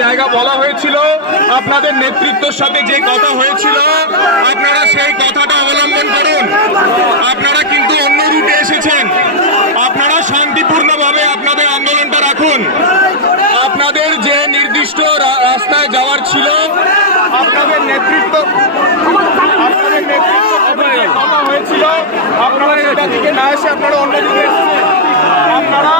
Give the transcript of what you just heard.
জায়গা বলা হয়েছিল, আপনাদের নেতৃত্বের সাথে যে কথা হয়েছিল আপনারা সেই কথাটা অবলম্বন করুন। আপনারা কিন্তু অন্য রুটে এসেছেন, আপনারা শান্তিপূর্ণভাবে আপনাদের আন্দোলনটা রাখুন। আপনাদের যে নির্দিষ্ট রাস্তায় যাওয়ার ছিল, আপনাদের নেতৃত্ব কথা হয়েছিল, আপনারা সেটা দিকে না এসে আপনারা অন্য দিকে এসেছেন। আপনারা